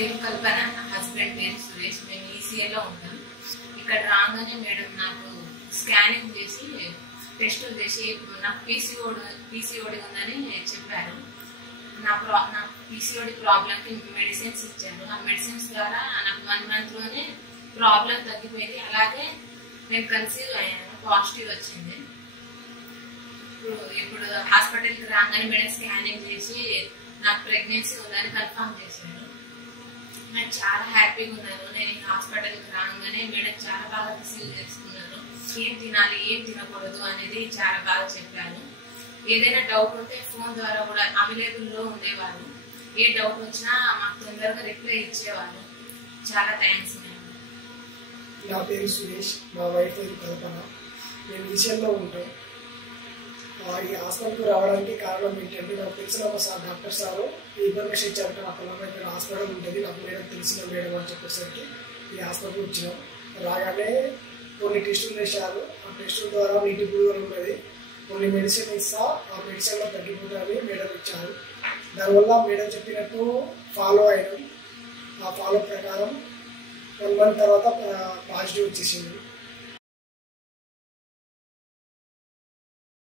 పేరు కల్పన, నా హస్బెండ్ పేరు సురేష్. మేము ఈసీఏలో ఉంటాం. ఇక్కడ రాగానే మేడం నాకు స్కానింగ్ చేసి టెస్టులు చేసి నాకు పీసీఓడి ఉందని చెప్పారు. నా పీసీఓడి ప్రాబ్లంకి మెడిసిన్స్ ఇచ్చారు. ఆ మెడిసిన్స్ ద్వారా నాకు 1 monthలోనే ప్రాబ్లం తగ్గిపోయింది. అలాగే నేను కన్సీవ్ అయ్యాను, పాజిటివ్ వచ్చింది. ఇప్పుడు హాస్పిటల్కి రాగానే మేడం స్కానింగ్ చేసి నాకు ప్రెగ్నెన్సీ ఉందని కన్ఫర్మ్ చేశారు. నేను చాలా హ్యాపీగా ఉన్నాను. నేను ఈ హాస్పిటల్కి రాగానే మేడం చాలా బాగా రిసీవ్ చేసుకున్నారు. ఏం తినాలి ఏం తినకూడదు అనేది చాలా బాగా చెప్పారు. ఏదైనా డౌట్ ఉంటే ఫోన్ ద్వారా కూడా అవైలబుల్లో ఉండేవారు. ఏ డౌట్ వచ్చినా మాకు తొందరగా రిప్లై ఇచ్చేవారు. చాలా థ్యాంక్స్ మేడం. నా పేరు సురేష్, మా వైఫ్ పేరు కల్పన. మేము ఈసీఎల్లో ఉంటాం. ఈ హాస్పిటల్కి రావడానికి కారణం ఏంటంటే నాకు తెలిసిన ఒక డాక్టర్ సారు ఈ ఇన్ఫర్మేషన్ ఇచ్చారంటే నా పొలంలో ఇక్కడ హాస్పిటల్ ఉంటుంది, నాకు మేడం తెలిసిన మేడం అని చెప్పేసరికి ఈ హాస్పిటల్కి వచ్చినాం. రాగానే కొన్ని టెస్టులు చేశారు. ఆ టెస్టుల ద్వారా నీటి పురుగులు ఉన్నది, కొన్ని మెడిసిన్ ఇస్తా ఆ మెడిసిన్లో తగ్గిపోతుందని మేడం ఇచ్చారు. దానివల్ల మేడం చెప్పినట్టు ఫాలో అయినాం. ఆ ఫాలో ప్రకారం 1 month తర్వాత పాజిటివ్ వచ్చేసింది.